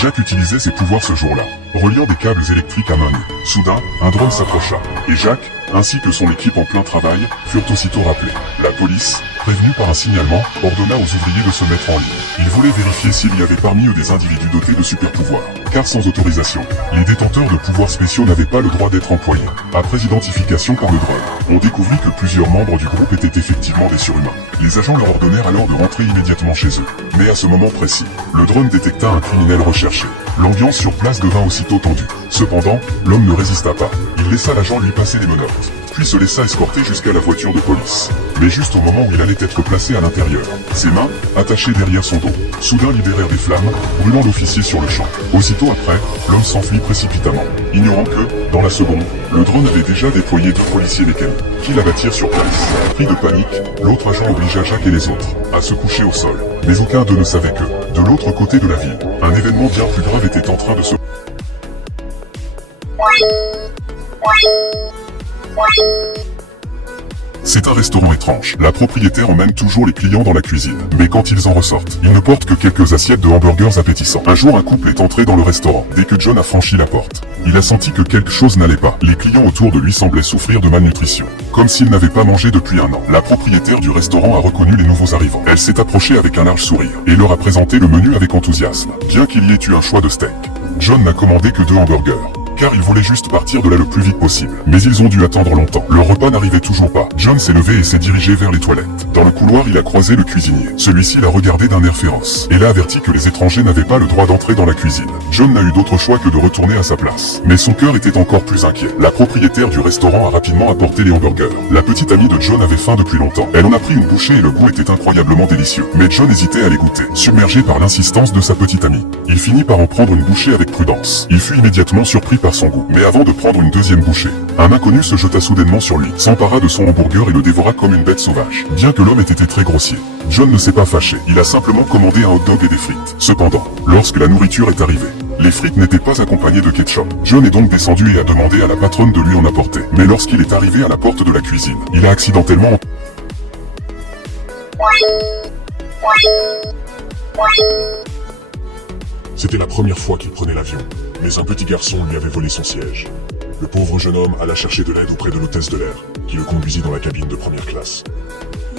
Jacques utilisait ses pouvoirs ce jour-là, reliant des câbles électriques à main nue. Soudain, un drone s'approcha, et Jacques, ainsi que son équipe en plein travail, furent aussitôt rappelés. La police, prévenue par un signalement, ordonna aux ouvriers de se mettre en ligne. Ils voulaient vérifier s'il y avait parmi eux des individus dotés de super-pouvoirs. Car sans autorisation, les détenteurs de pouvoirs spéciaux n'avaient pas le droit d'être employés. Après identification par le drone, on découvrit que plusieurs membres du groupe étaient effectivement des surhumains. Les agents leur ordonnèrent alors de rentrer immédiatement chez eux. Mais à ce moment précis, le drone détecta un criminel recherché. L'ambiance sur place devint aussitôt tendue. Cependant, l'homme ne résista pas. Il laissa l'agent lui passer les menottes, puis se laissa escorter jusqu'à la voiture de police. Mais juste au moment où il allait être placé à l'intérieur, ses mains, attachées derrière son dos, soudain libérèrent des flammes, brûlant l'officier sur le champ. Aussitôt après, l'homme s'enfuit précipitamment, ignorant que, dans la seconde, le drone avait déjà déployé 2 policiers mécaniques, qui l'abattirent sur place. Pris de panique, l'autre agent obligea Jacques et les autres à se coucher au sol. Mais aucun d'eux ne savait que, de l'autre côté de la ville, un événement bien plus grave était en train de se... C'est un restaurant étrange. La propriétaire emmène toujours les clients dans la cuisine. Mais quand ils en ressortent, ils ne portent que quelques assiettes de hamburgers appétissants. Un jour, un couple est entré dans le restaurant. Dès que John a franchi la porte, il a senti que quelque chose n'allait pas. Les clients autour de lui semblaient souffrir de malnutrition, comme s'ils n'avaient pas mangé depuis 1 an. La propriétaire du restaurant a reconnu les nouveaux arrivants. Elle s'est approchée avec un large sourire et leur a présenté le menu avec enthousiasme. Bien qu'il y ait eu un choix de steak, John n'a commandé que 2 hamburgers, car ils voulaient juste partir de là le plus vite possible. Mais ils ont dû attendre longtemps. Leur repas n'arrivait toujours pas. John s'est levé et s'est dirigé vers les toilettes. Dans le couloir, il a croisé le cuisinier. Celui-ci l'a regardé d'un air féroce et l'a averti que les étrangers n'avaient pas le droit d'entrer dans la cuisine. John n'a eu d'autre choix que de retourner à sa place. Mais son cœur était encore plus inquiet. La propriétaire du restaurant a rapidement apporté les hamburgers. La petite amie de John avait faim depuis longtemps. Elle en a pris une bouchée et le goût était incroyablement délicieux. Mais John hésitait à les goûter, submergé par l'insistance de sa petite amie. Il finit par en prendre une bouchée avec prudence. Il fut immédiatement surpris par son goût. Mais avant de prendre une deuxième bouchée, un inconnu se jeta soudainement sur lui, s'empara de son hamburger et le dévora comme une bête sauvage. Bien que l'homme ait été très grossier, John ne s'est pas fâché. Il a simplement commandé un hot dog et des frites. Cependant, lorsque la nourriture est arrivée, les frites n'étaient pas accompagnées de ketchup. John est donc descendu et a demandé à la patronne de lui en apporter. Mais lorsqu'il est arrivé à la porte de la cuisine, il a accidentellement... C'était la première fois qu'il prenait l'avion, mais un petit garçon lui avait volé son siège. Le pauvre jeune homme alla chercher de l'aide auprès de l'hôtesse de l'air, qui le conduisit dans la cabine de première classe.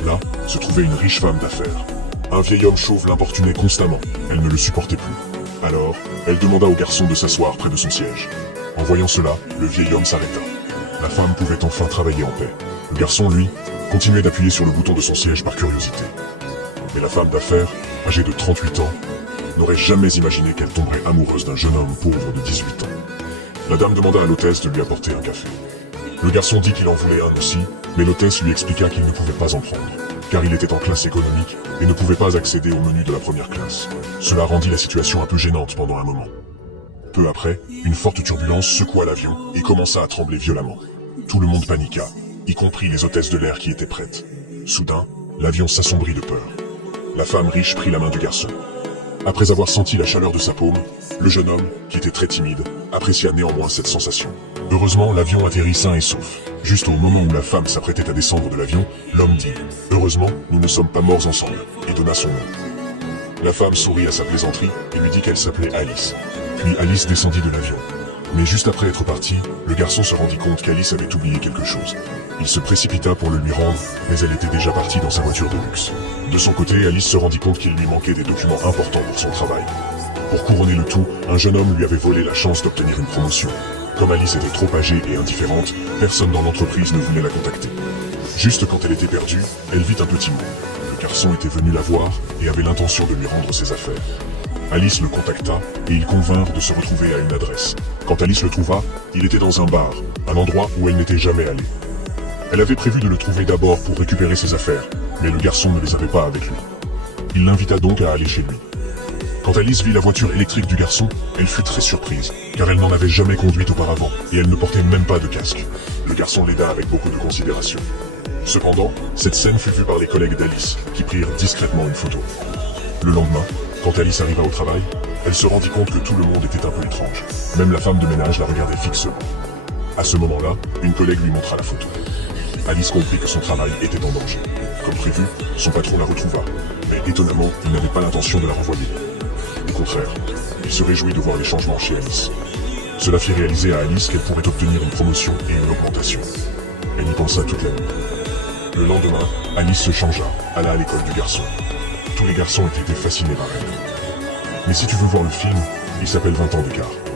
Là, se trouvait une riche femme d'affaires. Un vieil homme chauve l'importunait constamment. Elle ne le supportait plus. Alors, elle demanda au garçon de s'asseoir près de son siège. En voyant cela, le vieil homme s'arrêta. La femme pouvait enfin travailler en paix. Le garçon, lui, continuait d'appuyer sur le bouton de son siège par curiosité. Mais la femme d'affaires, âgée de 38 ans, n'aurait jamais imaginé qu'elle tomberait amoureuse d'un jeune homme pauvre de 18 ans. La dame demanda à l'hôtesse de lui apporter un café. Le garçon dit qu'il en voulait un aussi, mais l'hôtesse lui expliqua qu'il ne pouvait pas en prendre, car il était en classe économique et ne pouvait pas accéder au menu de la première classe. Cela rendit la situation un peu gênante pendant un moment. Peu après, une forte turbulence secoua l'avion et commença à trembler violemment. Tout le monde paniqua, y compris les hôtesses de l'air qui étaient prêtes. Soudain, l'avion s'assombrit de peur. La femme riche prit la main du garçon. Après avoir senti la chaleur de sa paume, le jeune homme, qui était très timide, apprécia néanmoins cette sensation. Heureusement, l'avion atterrit sain et sauf. Juste au moment où la femme s'apprêtait à descendre de l'avion, l'homme dit « Heureusement, nous ne sommes pas morts ensemble » et donna son nom. La femme sourit à sa plaisanterie et lui dit qu'elle s'appelait Alice. Puis Alice descendit de l'avion. Mais juste après être parti, le garçon se rendit compte qu'Alice avait oublié quelque chose. Il se précipita pour le lui rendre, mais elle était déjà partie dans sa voiture de luxe. De son côté, Alice se rendit compte qu'il lui manquait des documents importants pour son travail. Pour couronner le tout, un jeune homme lui avait volé la chance d'obtenir une promotion. Comme Alice était trop âgée et indifférente, personne dans l'entreprise ne voulait la contacter. Juste quand elle était perdue, elle vit un petit monde. Le garçon était venu la voir et avait l'intention de lui rendre ses affaires. Alice le contacta et ils convinrent de se retrouver à une adresse. Quand Alice le trouva, il était dans un bar, un endroit où elle n'était jamais allée. Elle avait prévu de le trouver d'abord pour récupérer ses affaires, mais le garçon ne les avait pas avec lui. Il l'invita donc à aller chez lui. Quand Alice vit la voiture électrique du garçon, elle fut très surprise, car elle n'en avait jamais conduite auparavant, et elle ne portait même pas de casque. Le garçon l'aida avec beaucoup de considération. Cependant, cette scène fut vue par les collègues d'Alice, qui prirent discrètement une photo. Le lendemain, quand Alice arriva au travail, elle se rendit compte que tout le monde était un peu étrange. Même la femme de ménage la regardait fixement. À ce moment-là, une collègue lui montra la photo. Alice comprit que son travail était en danger. Comme prévu, son patron la retrouva, mais étonnamment, il n'avait pas l'intention de la renvoyer. Au contraire, Il se réjouit de voir les changements chez Alice. Cela fit réaliser à Alice qu'elle pourrait obtenir une promotion et une augmentation. Elle y pensa toute la nuit. Le lendemain, Alice se changea, alla à l'école du garçon. Tous les garçons étaient fascinés par elle. Mais si tu veux voir le film, il s'appelle 20 ans d'écart.